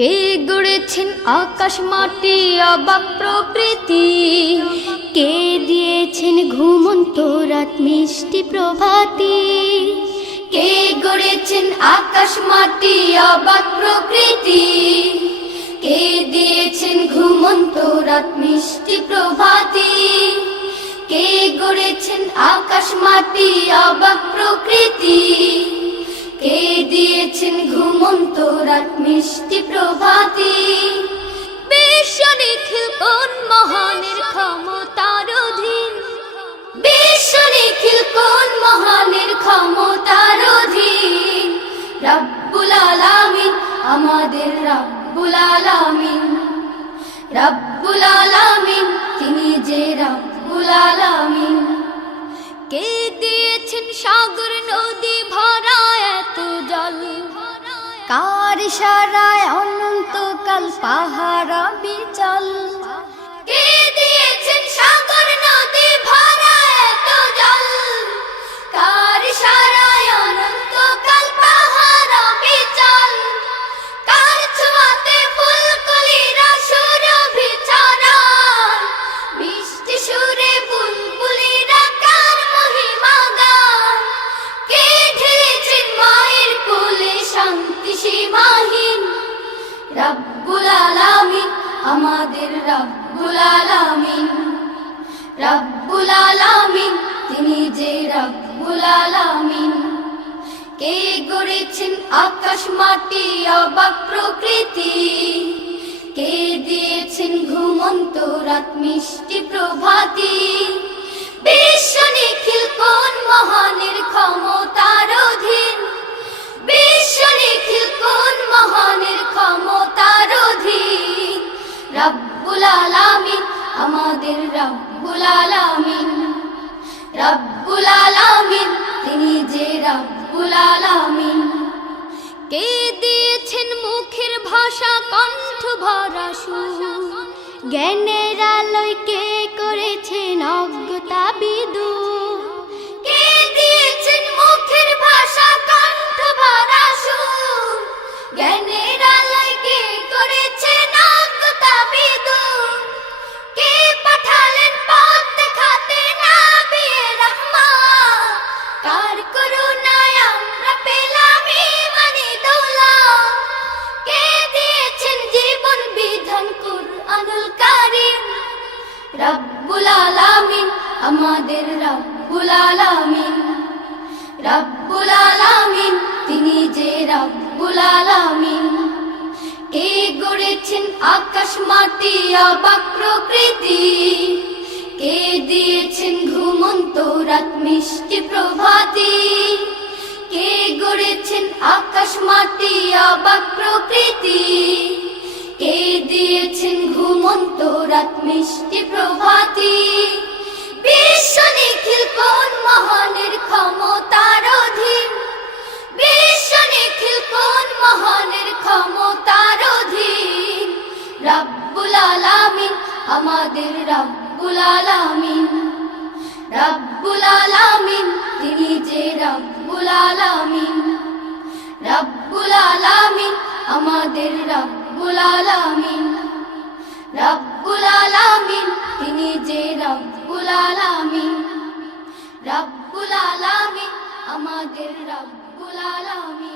কে গড়েছেন আকাশ মাটি অবাক প্রকৃতি, কে দিয়েছেন ঘুমন্ত রাত মিষ্টি প্রভাতি। কে গড়েছেন আকাশ মাটি অবাক প্রকৃতি, কে দিয়েছেন ঘুমন্ত রাত মিষ্টি প্রভাতি। কে গড়েছেন আকাশ মাটি অবাক প্রকৃতি, কে দিয়েছেন ঘুমন্ত রাত মিষ্টি প্রভাতি। বিশ্ব নিখিল কোন মহানের ক্ষমতার অধীন, বিশ্ব নিখিল কোন মহানের ক্ষমতার অধীন। রব্বুল আলামিন আমাদের রব্বুল আলামিন, রব্বুল আলামিন তিনি যে রব্বুল আলামিন। কে দিয়েছেন সাগর নদী ভরা এত জল, কার ইশারায় অনন্তকাল পাহাড় বিচল। কে দিয়েছেন সাগর নদী ভরা এত জল, কার ইশারায় অনন্তকাল পাহাড় বিচল। কার ছোঁয়াতে ফুলকলিরা সুরভি ছড়ায়, মিষ্টি সুরে বুলবুলিরা কার মহিমা গায়। কে ঢেলেছেন মায়ের কোলে শান্তি সীমাহীন, রব্বুল আলামিন আমাদের রব্বুল আলামিন, রব্বুল আলামিন তিনি যে রব্বুল আলামিন। কে গড়েছেন আকাশ মাটি অবাক প্রকৃতি, কে দিয়েছেন ঘুমন্ত রাত মিষ্টি প্রভাতি। বিশ্ব নিখিল কোন মহানের ক্ষমতার অধীন, বিশ্ব নিখিল কোন মহানের ক্ষমতার অধীন। রব্বুল আলামিন আমাদের রব্বুল আলামিন, রব্বুল আলামিন তিনি যে রব্বুল আলামিন। কে দিয়েছেন মুখের ভাষা কণ্ঠ ভরা সুর, জ্ঞানের আলোয় কে করেছেন অজ্ঞতা বিদূর। কে দিয়েছেন মুখের ভাষা কণ্ঠ ভরা সুর, জ্ঞানের আলোয় কে করেছেন অজ্ঞতা বিদূর। কে পাঠালেন পথ দেখাতে নবিয়ে রাহমাত, কার করুণায় আমরা পেলাম ঈমানি দৌলত। কে দিয়েছেন জীবন বিধান কুরআনুল কারীম, রব্বুল আলামিন আমাদের রব্বুল আলামিন, রব্বুল আলামিন তিনি যে রব্বুল আলামিন। কে গড়েছেন আকাশ মাটি অবাক প্রকৃতি, কে দিয়েছেন ঘুমন্ত রাত মিষ্টি প্রভাতি। কে গড়েছেন আকাশ মাটি অবাক প্রকৃতি, কে দিয়েছেন ঘুমন্ত রাত মিষ্টি প্রভাতি। বিশ্ব নিখিল কোন মহানের ক্ষমতার অধীন, বিশ্ব নিখিল কোন মহানের ক্ষমতার অধীন। রব্বুল আলামিন আমাদের রব্বুল আলামিন, রব্বুল আলামিন তিনি যে রব্বুল আলামিন, রব্বুল আলামিন আমাদের রব্বুল আলামিন, রব্বুল আলামিন তিনি যে রব্বুল আলামিন, রব্বুল আলামিন আমাদের রব্বুল আলামিন।